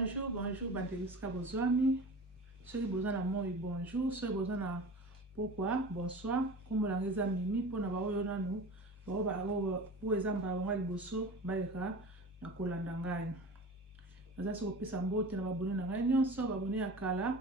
Bonjour, Banteriska Bozwami. Ceux qui besoin na moi, bonjour. Ceux qui besoin na pourquoi, bonsoir. Comme la raison mimi pour na baoyo na nous. Pour exemple, on liboso baleka na kolanda ngai. Naza so pesa mbote na babone na ngai nyonso, babone ya kala,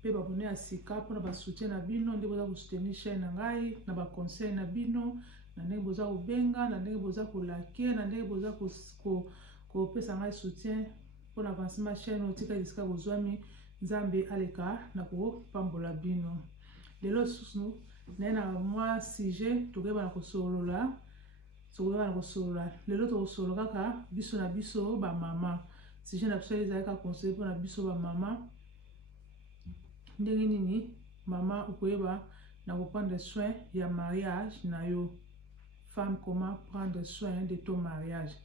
pe babone ya sika pour na ba soutien na bino, ndeko za ko soutenir chaîne na ngai, na ba conseil na bino, na ndenge boza ko benga, na ndenge boza ko liker, na ndenge boza ko pesa ngai soutien. Pour avancer ma chaîne otika Banteriska Bozwami nzambe aleka na ko pambola bino lelo susu na moi sujet tokeba na kosolola lelo to solola kaka biso na biso ba mama sujet na biso ezali ka conseiller pour na biso ba mama ndenge nini mama ukoyeba na ko prendre soin ya mariage na yo. Femme, comment prendre soin de ton mariage.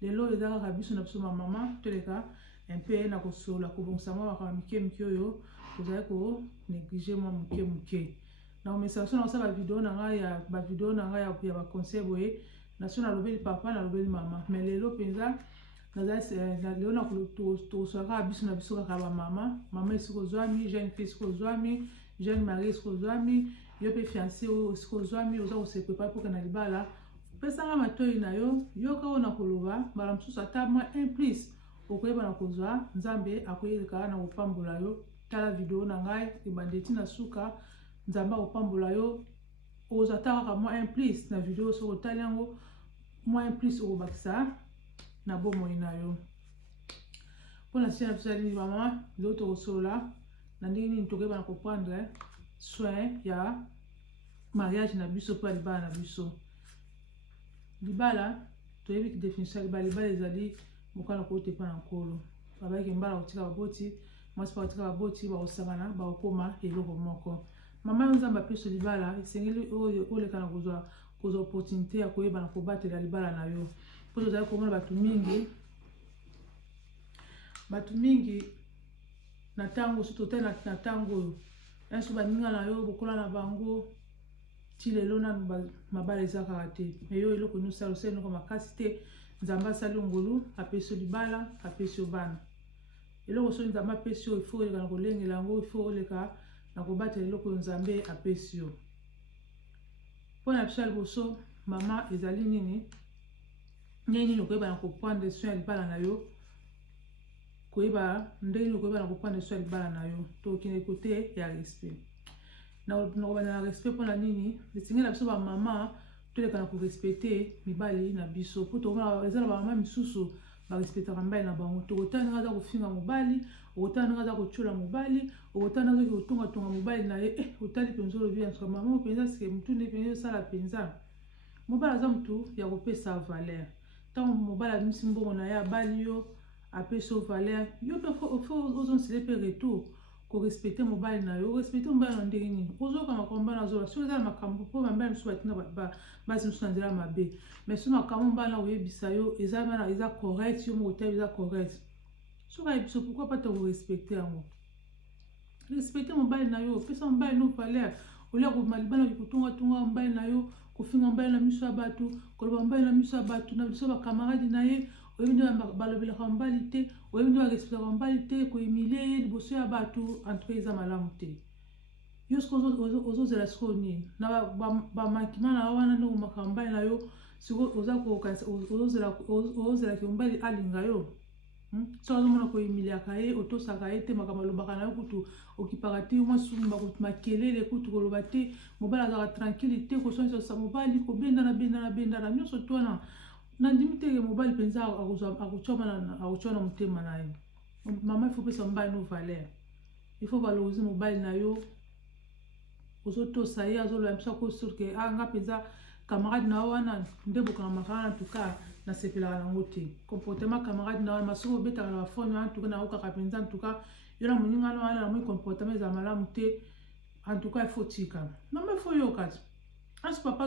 Lelo ezaka ka biso na biso ba mama toleka un peu na kosola ko bongsa mwa ba mike oyo kozali ko négliger mwa muke na message na sa ba vidéo na nga ya ba conseil boye na so na lobeli papa na lobeli mama mais lelo penza na lelo na to soka biso na biso ka ba mama isiko zwami jeune fille isiko zwami jeune mari isiko zwami yo pe fiancé isiko zwami oza ko se préparer pour na libala pesa nga matoi na yo yoka ona koloba bala msusu ata mwa implice okoyeba na kozwa nzambe akoyeleka na kopambola yo. Tala video na ngai ebandeti na suka nzambe akopambola yo ozwa ta kaka mwa implice na video soko otali yango mwa implice okobakisa na bomoi na yo. Mpona sia na biso alini mama lelo tokosolola na ndenge nini tokoyeba na koprendre soin ya mariage na biso mpo ya libala na biso. Libala toyebi ki définition ya libala ezali mokala kote pa na nkolo babaki mbala kotika baboti mwasi pa kotika baboti bakosangana bakokoma eloko moko. Mama yo nzambe apeso libala esengeli oyo oleka na kozwa opportunité ya koyeba na kobatela libala na yo mpo tozali komona bato mingi na ntango so totali na ntango oyo nyonso baninga na yo bokola na bango ti lelo nanu mabala eza kaka te me yo eloko nyonso osali eloko makasi te. Nzambe asali ngolu apesi libala apesi bana eloko so nzambe apesi yo ifo oleka na kolengela yango ifo oleka na kobatela eloko nzambe apesi yo. Mpona biso ya liboso mama ezali nini ndenge nini okoyeba na koprendre soin ya libala na yo koyeba ndenge nini okoyeba na koprendre soin ya libala na yo tokende kote ya respect na kobanda na respect. Mpona nini esengeli na biso ba mama toleka na korespecte mibali na biso po tokona eza na bamama misusu barespectaka mibali na bango tokotala ndenge aza kofinga mobali okotala ndenge aza kotyola mobali okotala ndenge azoki kotongatonga mobali na ye otali mpenza olobi yansoka mama mpenza sike mutu nde mpenza osala mpenza. Mobali aza mutu ya kopesa valeur ntango mobali abimisi mbongo na ye abali yo apesi yo valeur yo mpe ofo ozonsele mpe retour korespecte mobali na yo. Respecte mobali na ndenge nini ozoyoka makambo mbala azola soki eza na makambo mpo bambala misusu batina basi misusu na nzela mabe mais so makambo mbala oyebisa yo eza correct yo moko otali eza correct soki ayebiso pourquoi pas tokorespecte yango. Respecte mobali na yo opesa mobali no valeur olia kobima libala oki kotongatonga mobali na yo kofinga mobali na miso ya bato koloba mobali na miso ya bato na biso bakamaradi na ye oyebi nde balobelaka mobali te oyebi nde barespectaka mobali te koemilie ye liboso ya bato antuka eza malamu te. Yo siko ozozela siko nini na bamakima na wana nde omaka mobali na yo siko ozozelaki mobali alinga yo so azomona koemiliaka ye otosaka ye te makambo alobaka na yo kutu okipaka te mwasumba makelele kutu koloba te mobali azalaka tranquille te kosonisa mobali kobendana nyonso to wana nandimi teke mobali mpenza akotya na motema na ye. Mama ifo pesa mobali no valeur ifo valorize mobali na yo ozotosa ye azoloba biso akosurke nga mpenza camarade na wana nde bokanga makala ntuka nasepelaka nango te comportement camarade na wana masoko obetaka na bafone wana ntuka na okaka mpenza ntuka yo na moninga na wana na moi comportement eza malamu te antuka ifo tika mama ifo yoka ti asi papa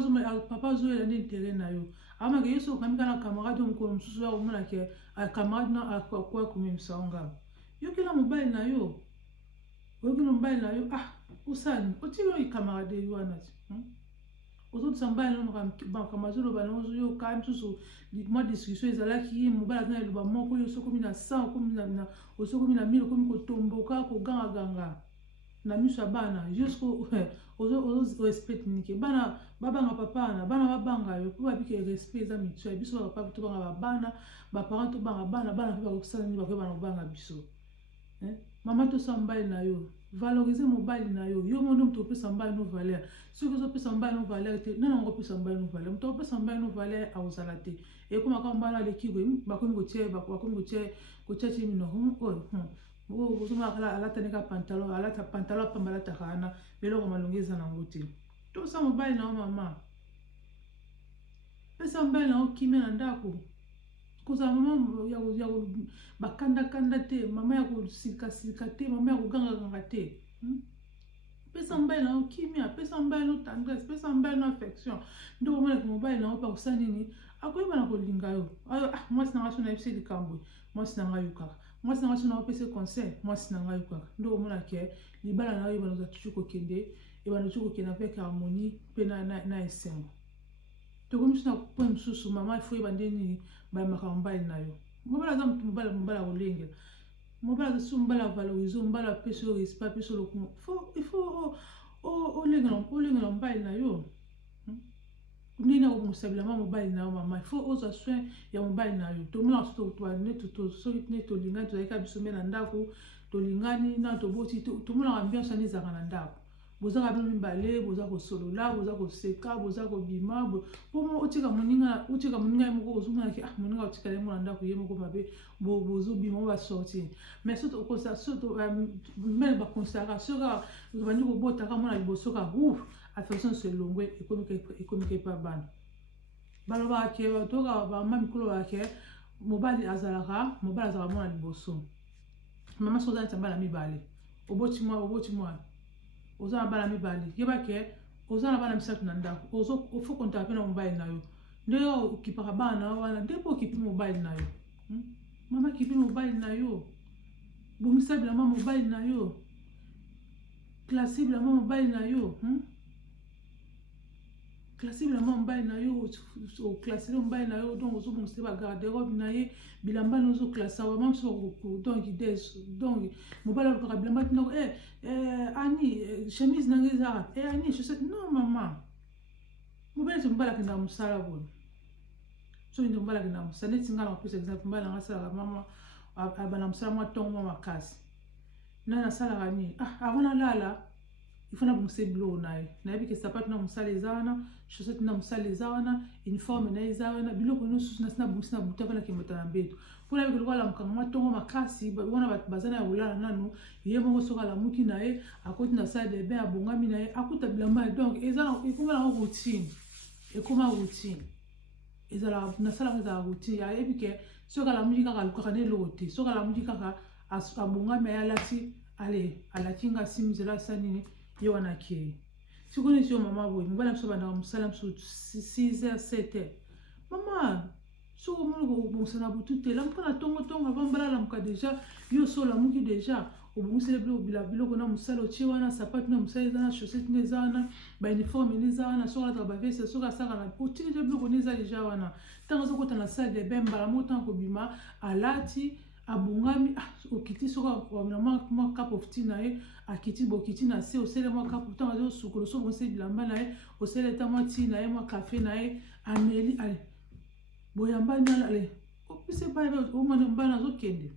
azoyela nde intere na yo amake yo so okamika na camarade mokolo mosusu ya komona ke camarade na akoya komemisa onga yokela mobali na yo oyokela mobali na yo usani otiki oyi camarade wana ti Aujourd'hui samba non ka mazolo ba no yo ka msusu moi discussion ezalaki mobala na eloba moko yo sokomi na 100 komi na osokomi na 1000 komi kotomboka ko ganga na miso bana jusqu'au ozo respect nike bana babanga papa na bana babanga yo po babike respect za mitso biso papa to banga bana ba parents to banga bana pe ba kusala ni ba pe bana banga biso mama to samba na yo valoriser mobali na yo yo mono mto pesa mbali no valeur soki zo pesa mbali no valeur te nana ngo pesa mbali no valeur mto pesa mbali no valeur awuzala te e kuma ka mbala le kigo bakomi ko tie ti mino o zuma kala alata neka pantalon pambala takana lelo ko malongeza na ngote to sa mobali na mama pesa mbali na okime na ndako koza mama ya bakanda te mama ya kusika te mama ya kuganga te pesa mbali na okimia pesa mbali na tendresse pesa mbali na affection ndo mwana mobali na opa kusani ni akoyeba na kolinga yo mwasi na ngaso na epse likambo mwasi na ngayo kaka mwasi na ngaso na opese conseil mwasi na ngayo kaka ndo mwana ke libala na yo bana za tuchuko kende e bana tuchuko kende avec harmonie pe na esengo to comme ça po msusu mama il faut ibandeni ba makambali na yo mobala za mobala kolengela mobala za mbala valoriser mbala peso respect peso lokumo il faut o lengela mbali na yo nina ko musabila mobali na yo mama il faut oza soin ya mobali na yo to mona to to so ne to linga to eka biso mena ndako to lingani na to boti to mona ambiance ni za kana ndako boza ka bimi mbale boza ko solola boza ko seka boza ko bima pomo otika moninga moko ozunga ki moninga otika le mona ndako yemo ko mabe bozo bima ba sortir mais surtout ko ça surtout même ba conséquence ka bani ko bota ka mona liboso ka affection se longwe économique pas ban baloba ke to ka ba mami kulo ba ke mobali azalaka mona liboso mama soza ntamba na mibale oboti moi oza bala mibali yeba ke oza na bana misatu na ndako ozo ofo konta pena mobile na yo ndio ukipaka bana wala ndipo kipi mobile na yo mama kipi mobile na yo bomisabila mama mobile na yo classible mama mobile na yo classible mama mobile na yo o classible mobile na yo donc ozo bomse ba garde-robe na ye bilamba nozo classa wa mam so donc donc mobile ko bilamba tino ani chemise na ngeza ani chaussette non mama mobile to mbala kinda musala bon so ndo mbala kinda musala netinga na plus exemple mbala ngasala mama abana musala mwa tongo makasi na sala gani avona lala ifana bomse blo na yebi ke sapato na musala ezana chaussette na musala ezana uniforme na ezana biloko no susu na sina bomse na buta kana kimota na mbeto pona yebi ko la mukanga mwa tongo makasi wana bazana ya ulala nanu yemo ko soka la muki na ye akoti na salle de bain abongami na ye akuta bilamba donc ezana ikoma routine ezala na sala za routine ya yebi ke soka la muki kaka luka ne lote soka la muki kaka abongami ya lati ale alatinga simzela sanini yo wana ke sikoni sio mama boy mbala mso bana musala mso 6h 7h mama so mo go bonsana butute la mpona tongo avambala la mka deja yo so la muki deja obungusele bilo kona musala otie wana sapato na musala zana chaussette ne zana ba uniforme ne zana so la travailler so ka saka na otile je bilo kona za deja wana tango zo kota na salle de bain mbala motan ko bima alati abungami okiti soka wamna mwa cup of tea na ye akiti bokiti na se osele mwa cup tant azo sukolo so bonse bilamba na ye osele ta mwa tea na ye mwa café na ye ameli ale boyamba na ale opise ba o mwana mbana zo kende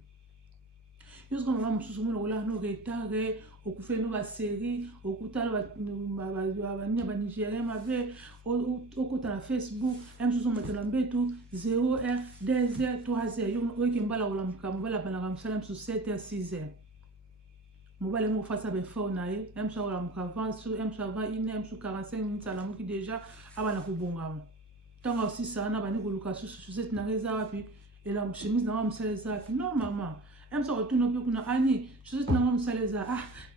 yosko mama mususu mwana ola no retard okufe no ba série okutala ba Nigérien mabe okuta na Facebook msusu matala mbetu 0h 2h 3h yo okembala ola mukamba bala bana kamsala msusu 7h 6h mobile mo face avec fort na ye msusu ola mukava sur msusu ava 1h 45 minutes ala muki déjà abana kubonga tanga aussi sana bani kuluka susu set na reza wapi et la chemise na msala zapi non mama emsa otuno pe kuna ani chaussette na msaleza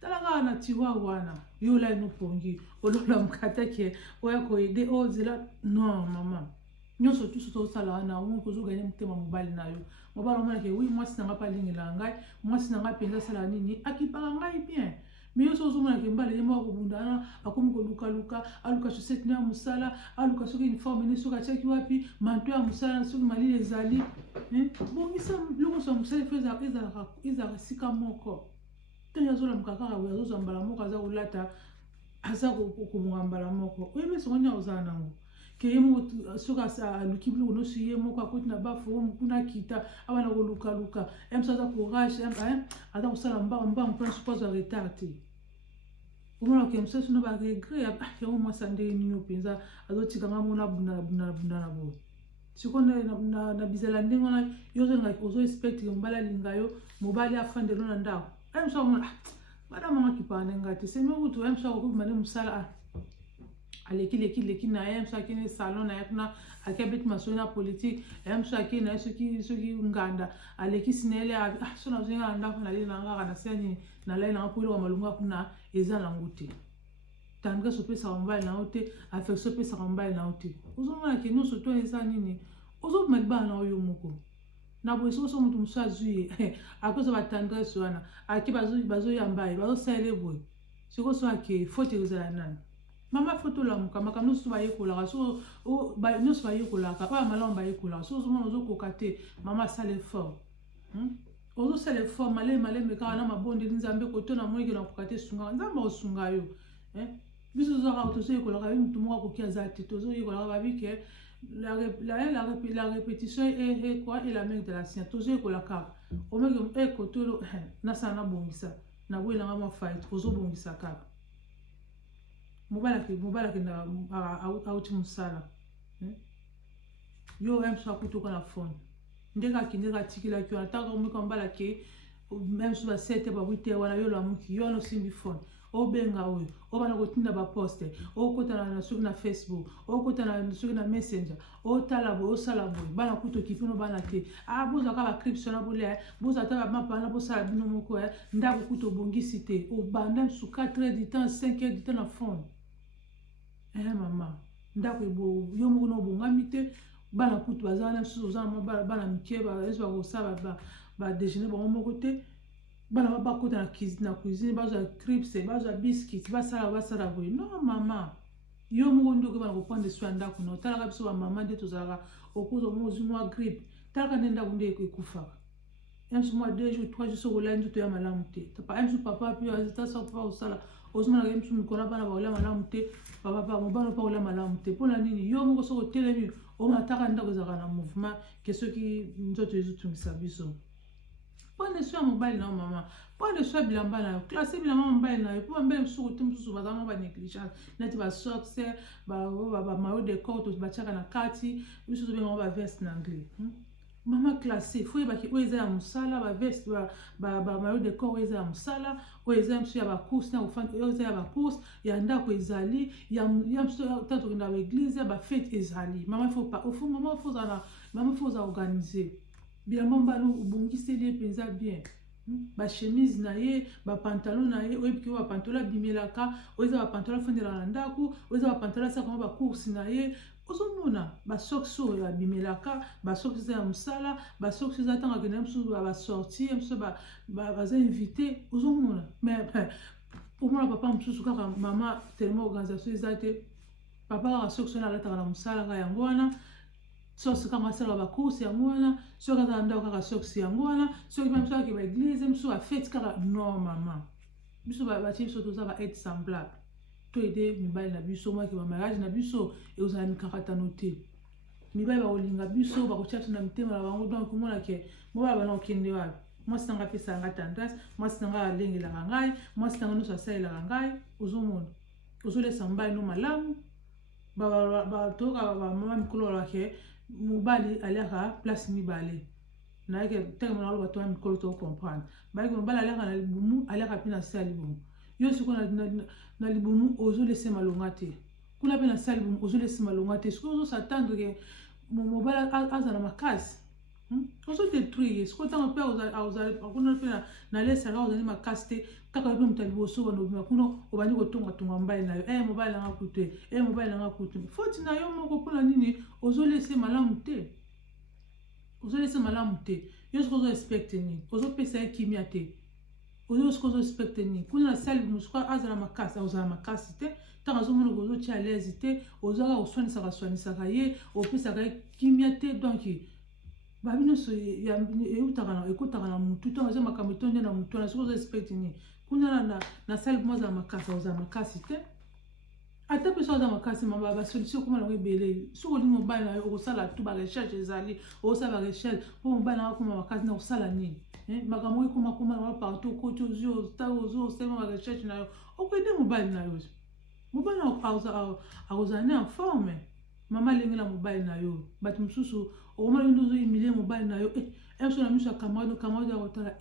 talanga na tiwa wana yo la no pongi olola mkata ke oya ko ide ozela non mama nyoso tout to sala na won ko zo ganya mutema mobile na yo mobile mwana ke oui moi sinanga pa lingela ngai moi sinanga penza sala nini akipaka ngai bien mais yo so zomona ke mbala yemo akobundana akomi koluka aluka chaussette na musala aluka soki uniforme ne soki atiaki wapi manto ya musala soki malili ezali bongisa biloko so ya musala fo ezalaka sika moko tani azolamuka kaka boye azozwa mbala moko aza kolata aza kobonga mbala moko oyebe songo nini ozala nango ke ye moko soki aluki biloko nyonso ye moko akoti na bafu kuna kita abana kolukaluka mso aza courage aza kosala mbangu mpona soki azwa retard te omona ke mosusu no baregret yango mwasi ndenge nini mpenza azotikanga mona bundana boye sikoyo na bizala ndenge wana yo ozo expecte mobali alinga yo mobali afandelo na ndako mosu akomona bada mama kipaka ndenga te semi kutu mosu akokobima nde mosala aleki na ye mosu akende salon na ye kuna akabeti masoli na politique mosu akende na ye soki nganda alekisi na ele so nazoyenga na ndako naleli na ngaka na seni nalali nanga mpo eloko malungu kuna eza nango te tendresse opesaka mobali nango te affection opesaka mobali nango te ozomona ke nyonso to eza nini ozobima libala na oyo moko na boye soki motu mosu azwi ye akoza batendresse wana ake bazoyamba ye bazosalela boye sikoyo so ake faute ezala nani mama foto lamuka makambo nyonso bayekolaka so nyonso bayekolaka oyo malamu bayekolaka so ozomona ozokoka te mama asala effort ozosala effort maleme kaka na mabondeli nzambe koto na moyeke nakoka te sungaka nzambe akosunga yo biso tozokaka tozoyekolaka ye motu moko akoki aza te tozoyekolaka babike la répétition est quoi et la mère de la science tozoyekolaka omeke koto nasala nabongisa naboyelanga mwa fight ozobongisa kaka mobala akenda auti mosala yo mso akutoka na fone ndenge akendeka atikilaki wana ntango omika mobala ke mso ba 7 ba 8 wana yo lamuki yo wana osimbi fone obenga oyo obana kotinda baposte okota na soki na Facebook okota na soki na messenger otala boye osala boye bana kuto kipino bana te bozaka bacription na bolia bozata bamapana bosala bino moko ndako kuto bongisi te obanda msu 4 heures du temps 5 heures du temps na fone mama ndako yo moko na obongami te bana kutu baza wana msusu oza na bana mike esi bakosala badejeuner bango moko te bana bakota na cuisine bazwa crips bazwa biscuit basala boye non mama yo moko nde okoki bana koprendre soin ya ndako na otalaka biso bamama nde tozalaka okoza omo ozwi mwa grippe talaka nde ndako nde ekufaka msu mwa 2 jours 3 jours soki olai nzoto ya malamu te msu papa mpe azitasa papa osala ozomonaka msu mikolo na bana baolia malamu te mobana mpa olia malamu te mpona nini yo moko soki otelemi omataka ndako ezalaka na mouvement ke soki nzoto ezotungisa biso pone so ya mobali na yo mama pone so ya bilamba na yo classe bilamba mobali na yo mpo bambele mosusu te mosusu bazalama banégligence neti basorce bamayo de corps batiaka na kati biso tobengango baveste na anglais mama classe fo yebaki oyo eza ya mosala baveste bamayo de corps oyo eza ya mosala oyo eza mosu ya bacourse oyo eza ya bacourse ya ndako ezali ya mosu tana tokenda baeglise ya bafete ezali mama fo oza organise bilamba mbano obongiseli ye mpenza bien bachemise na ye bapantalon na ye oyebiki oyo bapantalon abimelaka oyo eza bapantalon afondelaka na ndako oyo eza bapantalon asakama bacourse na ye ozomona basoksi oyo abimelaka basoksi eza ya mosala basoksi eza ntango akenda mosusu basorti mosusu baza invité ozomona mais omona papa mosusu kaka mama tellement organisation eza te papa kaka soksi wana alataka na mosala kaka yango wana soki kaka asalaka bacourse yango wana soki aza na ndako kaka soksi yango wana soki mpe mosusu akeba eglise mosusu afete kaka non mama biso batie biso toza baede semblable toyede mibali na biso mwake bamariage na biso ekozala mikakatano te mibali bakolinga biso bakotia biso na mitema na bango donc omona ke mobala bana okende wapi mwasi nanga apesaka nga tendresse mwasi nanga alengelaka ngai mwasi nanga nyonso asalelaka ngai ozomona ozolesa mobali no malamu toyoka bamama mikolo balake mobali aliaka place mibale nayeke teke mona aloba toya mikolo tocomprendre bayeke mobali aliaka na libumu aliaka mpe na se ya libumu yo sikoyo na libumu ozolese malonga te kuna mpe na se ya libumu ozolese malonga te sikoyo ozosatendre ke mobali azala makasi ozodétruire sikoyo ntango mpe kuna mpe na lesaka ozali makasi te kaka mpe moto ya liboso banobima kuna obandi kotongatonga mobali na yo mobali nanga kutu mobali nanga kutu foti na yo moko mpona nini ozolese malamu te yo sikoyo ozo expecte nini ozopesa ye kimia te ozo sokozo respecte ni kuna na sali musuka azala makasi azala makasi te tant azomona ozo tia à l'aise te ozaka oswanisaka ye opesaka ye kimia te donc babi nyonso ekotaka na mutu ntango eza makambo etonde na mutu wana soki ozo respecte ni kuna na sali mo azala makasi azala makasi te ata mpe soki aza makasi mama basolution okoma nango ebele soki olingi mobali na yo okosala tu barecherche ezali okosala barecherche mpo mobali na yo akoma makasi na kosala nini makambo ekomakoma nango partout okoti ozwi osalema barecherche na yo okoyede mobali na yo mobali na yo akozala ne en forme mama alengela mobali na yo bato mosusu okoma yo nde ozoyimilie mobali na yo so na miso ya camarade akotala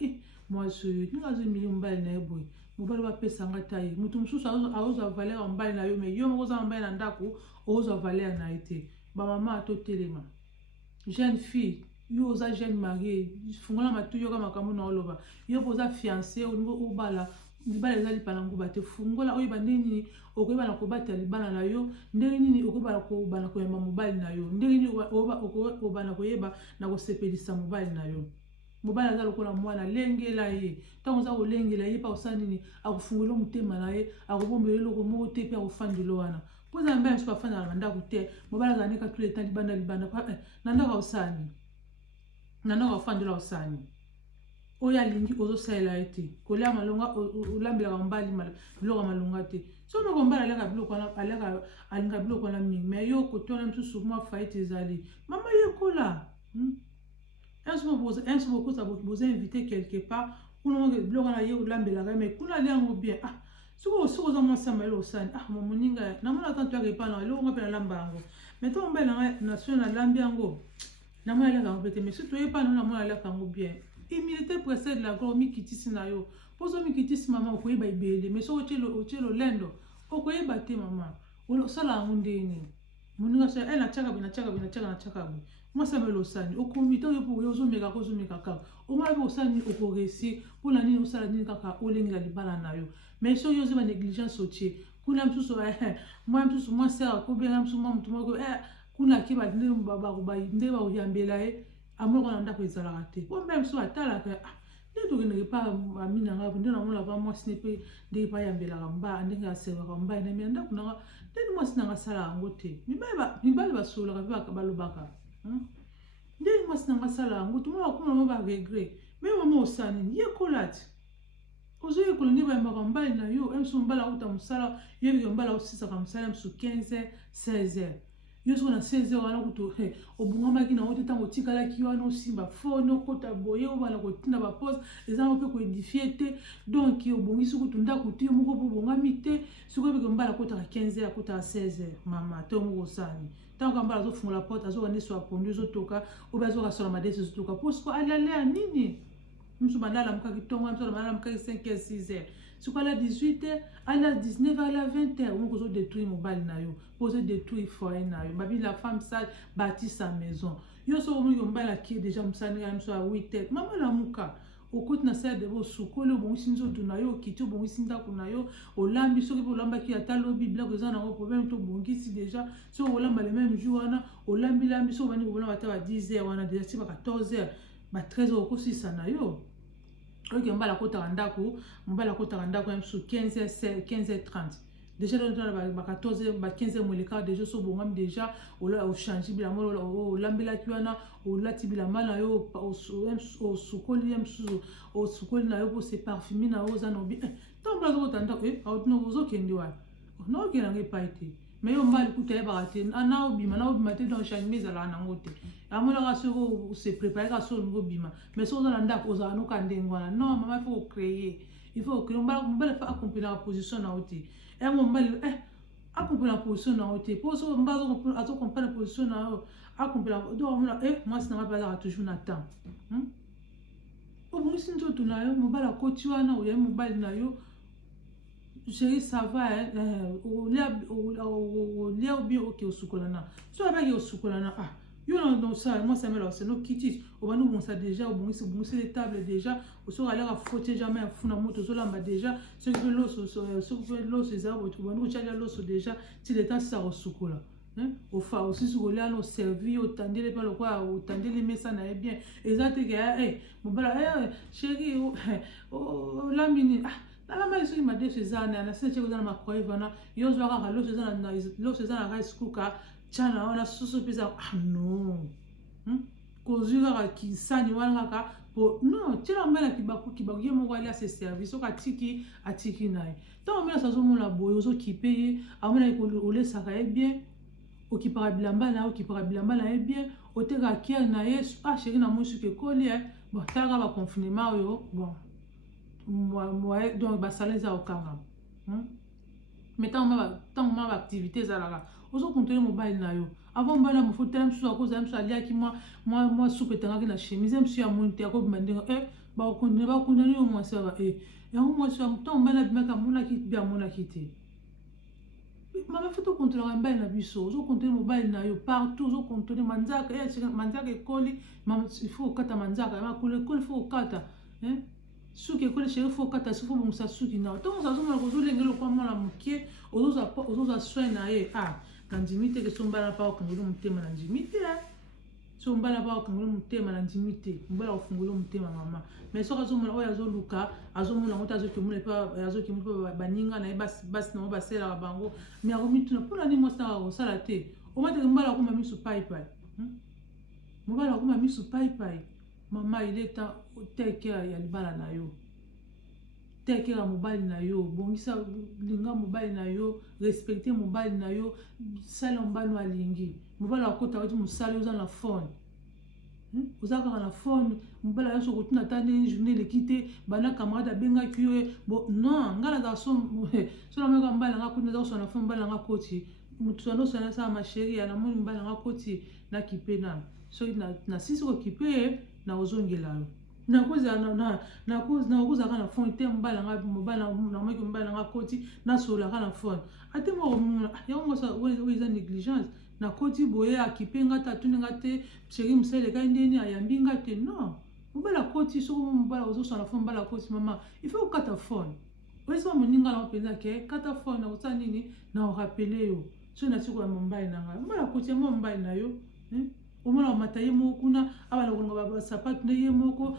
mwasi oyo ndenge azoyimilie mobali na ye boye mobali bapesanga ta ye moto mosusu akozwa valeur ya mobali na yo me yo moko oza mobali na ndako okozwa valeur na ye te bamama atotelema jeune fille yo oza jeune marie fungola matu yoka makambo na oloba yo mpo oza fiancé olingi obala libala eza lipa na nguba te fungola oyeba ndenge nini okoyeba na kobatela libala na yo ndenge nini okoyeba kobana koyamba mobali na yo ndenge nini obana koyeba na kosepelisa mobali na yo mobali aza lokola mwana alengela ye ntango oza kolengela ye mpa osala nini akofungola motema na ye akobombela eloko moko te mpe akofandelo wana mpo eza mbe mosusu bafandaka na bandako te mobali azala neka tule eta libanda na ndako akosala nini na ndako akofandela akosala nini oyo alingi ozosalela ye te kolia malonga olambelaka mobali biloko ya malonga te so moko mobali alinga biloko wana mingi me yo kotona mosusu mwa faite ezali mama yekola un jour vous invité quelque part kuna biloko na ye olambelaka me kuna aliango bien soki oza mwasi ya mayele osani moninga namona tanto yaka epa na eloko nga mpe nalamba yango me ntango mobali nanga naso nalambi yango namona aliaka yango mpe te mais surtout oyeba nano namona aliaka yango bien humilité précède la gloire omikitisi na yo mpo ozo mikitisi mama okoyeba ebele mais soki otie lolendo okoyeba te mama osala yango ndeni moninga so natiaka boye mwasi amele osani okomi ntango epo ozomeka kaka omona mpe osani okoresi mpona nini osala nini kaka olengela libala na yo mais soki ozo banégligence otie kuna mosusu mwa mosusu mwasi akobenga mosusu mwa motu moko kuna akeba nde bakoyambela ye amoloko na ndako ezalaka te mpo mbe mosusu atalaka nde tokendeke pa aminanga nde namona pa mwasi ne mpe ndenge pa yambelaka ndenge aservaka mbai na mina ndako nanga ndeni mwasi nanga asala yango te mibali basololaka mpe balobaka ndeni mwasi nanga asala yango tomona bakoma mo baregret me mama osala nini yekola ti ozoyekola nde bayambaka mobali na yo mosusu mobali akuta mosala yebike mobali aosisaka mosala mosusu 15h 16h yo soki na 16h wana kutu obungamaki nango te ntango otikalaki wana osimba fone okota boye obana kotinda bapose ezango mpe koedifie te donc obongisi kutu ndako te yo moko mpo obongami te soki oyebike mobali akotaka 15h akotaka 16h mama te omoko osani ntango kambala azofungola porte azokande so apondu ezotoka obe azokasola madesi ezotoka mpo siko alalea nini mosusu bandala mokaki ntongo mosusu bandala mokaki 5h 6h soki ala 18h ala 19h ala 20h omoko ozodétruire mobali na yo mpo ozodétruire foyer na yo babi la femme sage bâtit sa maison yo soki omoni mobali akie déjà mosala ngai mosusu a 8h mama lamuka okoti na sala debe osukoli obongisi nzoto na yo okiti obongisi ndako na yo olambi soki mpe olambaki ata lobi biloko eza nango problème to obongisi déjà soki olamba le même jour wana olambilambi soki obandi kobolamba ata ba 10h wana déjà ti ba 14h ba 13h okosisa na yo oyoke mobali akotaka ndako ya mosusu 15h30 déjà ba 14h ba 15h moleka déjà so bongami déjà ochange bilamba olambelaki wana olati bilamba na yo osukoli ya mosusu osukoli na yo mpo se parfume na yo oza na obi ntango mobali azokota ndako ozokende wana naokende yango epai te mais yo mobali kuta yebaka te naobima te donc changement ezalaka nango te amonaka soki ose préparé kaka soki olingi obima mais soki oza na ndako ozala noka ndenge wana non mama il faut ocréer mobali fa accomplir position na yo te yango mobali accomplir position na yo te mpo soki mobali azocomplir position na yo accomplir doamona mwasi nanga mpe azaka toujours na temps obongisi nzoto na yo mobali akoti wana oyebi mobali na yo chérie ça va olia obi oke osukolana so abaki osukolana yo na sala mwasi amela oseno kiti obandi obongisa déjà obongisi les tables déjà osoki alaka fote jamais afuna moto ozolamba déjà soki mpe loso ezala obandi kotialia loso déjà ti leta sisa kosukola ofa osisi kolia no servi otandeli pe lokwa otandeli mesa na ye bien eza te ke mobala chéri olambini nalambali soki madeso eza na sene cheko eza na makroye vana yo ozwa kaka loso eza na rice cooker tia na wana soso mpe eza non kozwi kaka kisani wana kaka non tiela mbala kibaku ye moko ali ase service soki atiki na ye ntango mbela azomona boye ozokipe ye amona olesaka ye bien okipaka bilamba na ye bien oteka kiere na ye chéri na moi suki ekoli bon talaka baconfinement oyo bon donc basala eza okangama mais ntango ma baactivité ezalaka ozokontrole mobali na yo avant mobali na mofu tala mosusu akozala mosusu aliaki mwa soupe etangaki na chemise mosusu ya moni te akobima ndenge bakondani yo mwasi baba yango mwasi ntango mobali abimaki amonaki mpe amonaki te mama fo tokontrolaka mobali na biso ozokontrole mobali na yo partout ozokontrole manzaka ekoli ifo kokata manzaka makolo ekoli ifo kokata suki ekoli chéri fo okata si fo bongisa suki nao ntango ozazomona kozolengela okwa mwana mokie ozozwa soin na ye na ndimi te ke so mbala mpa okangeli motema na ndimi te so mbala mpa okangeli motema na ndimi te mbala ofungoli motema mama mais soki azomona oyo azoluka azomona ngo te azokimuna mpe baninga na ye basi nango baselaka bango mais akomituna mpona nini mwasi naka kosala te omateke mbala akoma miso paipai mobala akoma miso paipai mama ileta tekela ya libala na yo tekela mobali na yo bongisa linga mobali na yo respecte mobali na yo sala mobali alingi mobali akota wati mosali oza na phone oza kaka na phone mobali ayo soko tuna tande journée lekite bana camarade abengaki yo bon non ngala za so na meka mbali nga koti za so na phone mbali nga koti mutu ando na sa ma chérie ya na moni mbali nga koti na kipe na so na sisi ko kipe na ozongela yo nakoza kana fond te mbala na meki mbala nga koti na sola kana fond ate mo yango ngo eza négligence na koti boye akipe nga ta tuni nga te chéri msele ka ndeni ayambi nga te non mbala koti soko mbala ozo na fond mbala koti mama il faut kata fond oyesa moninga na penza ke kata fond na otsa nini na rappeler yo so na siko ya mobali na nga mbala koti ya mobali na yo omona mata ye moko kuna abana konga basapatu na ye moko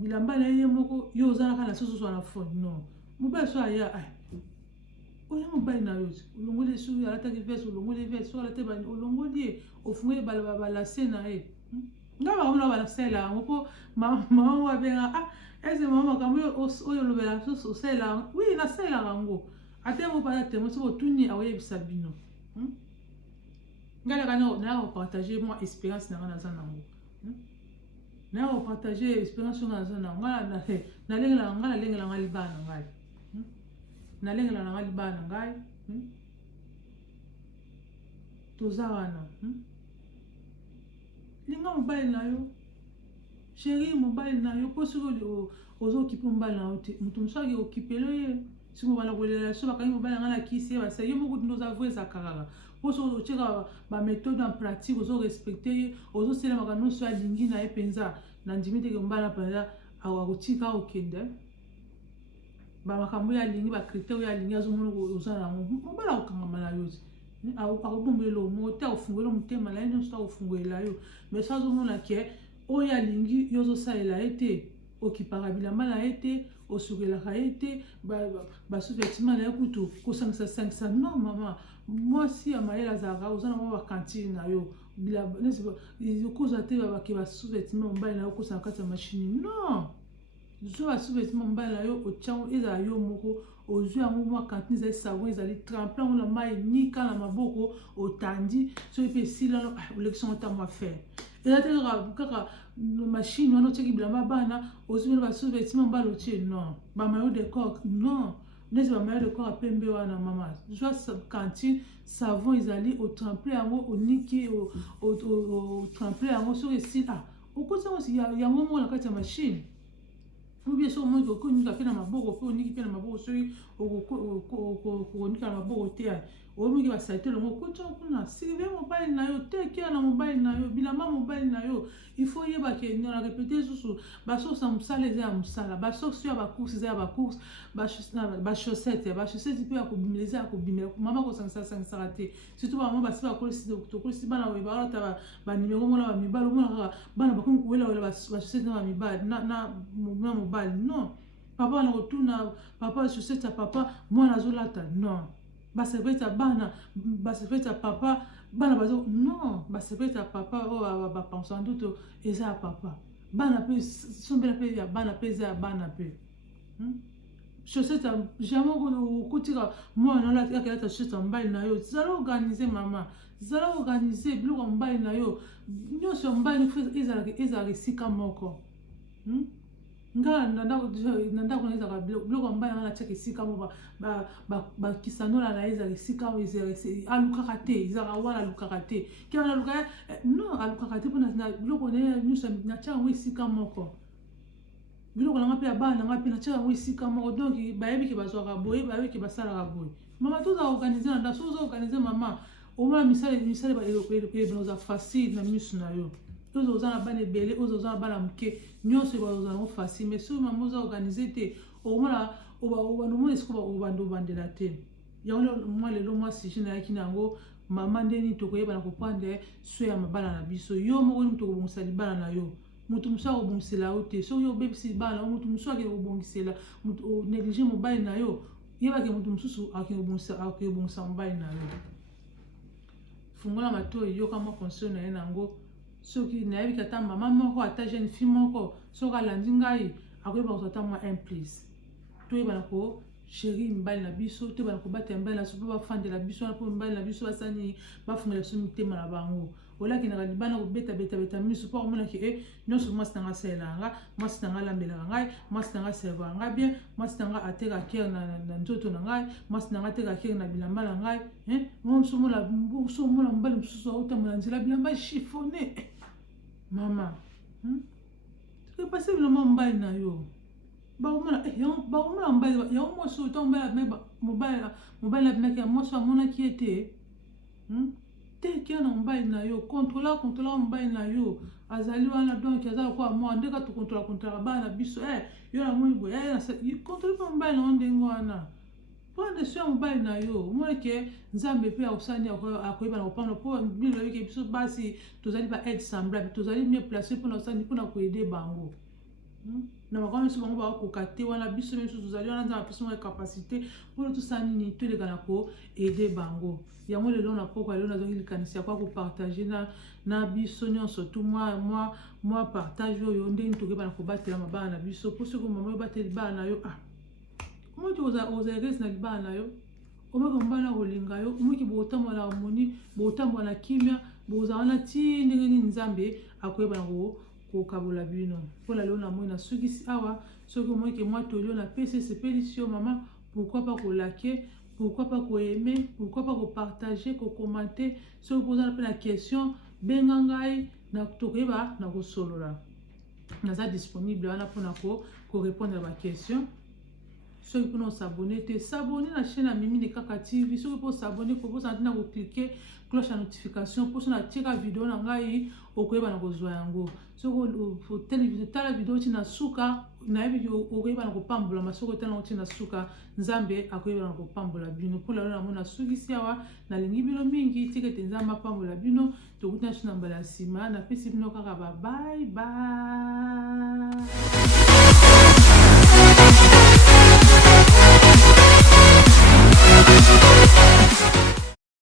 bilamba na ye moko yo ozalaka na soso na phone non mobali so aya oya mobali na yo olongoli su alataki veste olongoli veste so alate olongoli ofungoli balase na ye nga bakomona balasela yango mpo mama mo abenga eze mama makambo oyo olobela soso osela oui naselaka yango ate mo mpana temo so botuni akoyebisa bino ngala na partager moi expérience na naza nango na partager expérience na naza nango na lengela ngali bana ngai na lengela na ngali bana ngai toza wana linga mobali na yo chéri mobali na yo po soki ozokipe mobali na yo te moto mosusu aki okipelo ye siko bana kolela so bakangi mobali na ngai na kisi ye basa ye moko ndoza vo ezakakaka poso otyeka baméthode en pratique ozorespecte ye ozoselemaka nyonso alingi na ye mpenza na ndimi teke mobali na mpenza akotika okende bamakambo oyo alingi bacritère oyo alingi azomona oza nango mobali akokangama na yo akobombela moko te akofungolela motema na ye nyonso te akofungolela yo mais so azomona ke oyo alingi yo ozosalela ye te okipaka bilamba na ye te osukelaka ye te basous-vêtements na ye kutu kosangisa non mama mwasi ya mayele azalaka oza na mwa bakantine na yo okozwa te babake basous-vêtements mobali na yo okosana kati ya mashini non zo basous-vêtements mobali na yo otiango ezala yo moko ozwi yango mwa kantine ezali savon ezali trempe yango na mai nika na maboko otandi soki mpe esilano olekisanga ntango afere eza te kaka machine wana otiaki bilamba bana ozwi basous-vêtements mobali otie non bamayo de corps non neti bamayo de corps apembe wana mama zwa kantine savon ezali otremple yango oniki otremple yango soki esili okosi yango moko na kati ya machine ubie so mo ko nika pe na maboko pe oniki pe na maboko soki okonika na maboko te omingi basalite longo kota kuna sirve mobile na yo teke na mobile na yo bilamba mobile na yo il faut yeba ke na répéter susu baso sa musala za musala baso sur ba course za ba course ba chaussette pe akobimeza akobimela mama ko sangisa raté surtout ba mama basi ba kolisi to kolisi bana we ba ta ba numéro mona ba mibalo mona bana ba ko wela ba chaussette na mibalo na mobile non papa na retourna papa chaussette papa moi na zolata non basekreta bana basekreta papa bana bazo non basekreta papa o ba penser ndoto eza papa bana pe sombela pe ya bana pe za bana pe chaussette jamais okutira mwana la akela chaussette mbaili na yo zala organiser mama zala organiser biloko mbaili na yo nyonso mbaili ezala sika moko nga nanda ko ezala biloko mbaili na cheke sika mo ba kisanola na ezala sika alukaka te ezala wala alukaka te ki wana alukaka non alukaka te pona biloko ne nyonso na chaka mo sika moko biloko na ngape ya bana ngape na chaka mo sika moko donc bayebi ke bazwaka boye bayebi ke basalaka boye mama toza organiser na daso oza organiser mama omona misale ba ebenoza facile na misu na yo ozo oza na bana ebele ozo oza na bana moke nyonso baoza nango facile mais soki mama oza organiser te omona obanomona esiko obanda obandela te yango mwa lelo mwasi je nayaki na yango mama ndeni tokoyebana koprendre soin ya mabala na biso yo moko nini tokobongisa libala na yo mutu musu akobongisela yo te soki obebisi libala na mutu musu akende kobongisela néglige mobali na yo yebake mutu mususu akobongisa mobali na yo fungola matoi yoka mwa conseil na ye nango soki nayebi kata mama moko ata jeune fille moko soki alandi ngai akoyeba kozwa ata mwa implice toyebana ko chéri mbali na biso toyebana kobatela mbali na biso mpo bafandela biso wana mpo mbali na biso basani bafungela biso mitema na bango olakendaka libana kobeta miso mpo omonaki nyonso mwasi nanga asalelaka nga mwasi nanga alambelaka ngai mwasi nanga aservaka ngai bien mwasi nanga ateka kere na nzoto na ngai mwasi nanga ateka kere na bilamba na ngai somona mobali mosusu aotambola nzela bilamba chiffone mama tokepase bilamba mobali na yo bakomona mobali yango mwasi oyo mobali abimaki ya mwasi amonaki ete tekia na mobali na yo controla mobali na yo azali wana donc azala kwa mwa ndeka tokontrola bana na biso yo na moni boye controle pa mobali na ndenge wana prendre soin ya mobali na yo omoneke nzambe mpe akosani akoyeba na kopanda mpo bino yoki biso basi tozali ba aide semblable tozali mieux placé mpona kosani mpona koede bango na makambo miso bango bakokoka te wana biso miso tozali wana nzambe apesi mwa capacité mpona tosala nini toleka na koede bango yango lelo na poko lelo nazongi likanisi ya kwa kopartage na biso nyonso tu mwa partage oyo ndenge tokeba na kobatela mabala na biso mpo soki mama oyo batela libala na yo omoki oza eglise na libala na yo omoki mobali na kolinga yo omoki botambola na harmonie botambola na kimia bozala wana ti ndenge nini nzambe akoyeba na kokabola bino mpona lelo na moi nasukisi awa soki omoki mwa tolio na pesi esepelisi yo mama pourquoi pas kolake pourquoi pas aimer pourquoi pas partager commenter soki poza mpe na question benga ngai na tokoyeba na kosolola naza disponible wana mpona korépondre ba question soki mpona osabone te sabone na chaîne ya Mimi Kaka TV soki mpo osabone koposa ntina koklike cloche ya notification mposo natieka video na ngai okoyeba na kozwa yango soki tala video ti na suka nayebi okoyeba na kopambola soki otala yango ti na suka nzambe akoyeba na kopambola bino mpo lelo namoni nasukisi awa nalingi bino mingi tika ete nzambe apambola bino tokutana so na mbala ya nsima napesi bino kaka babai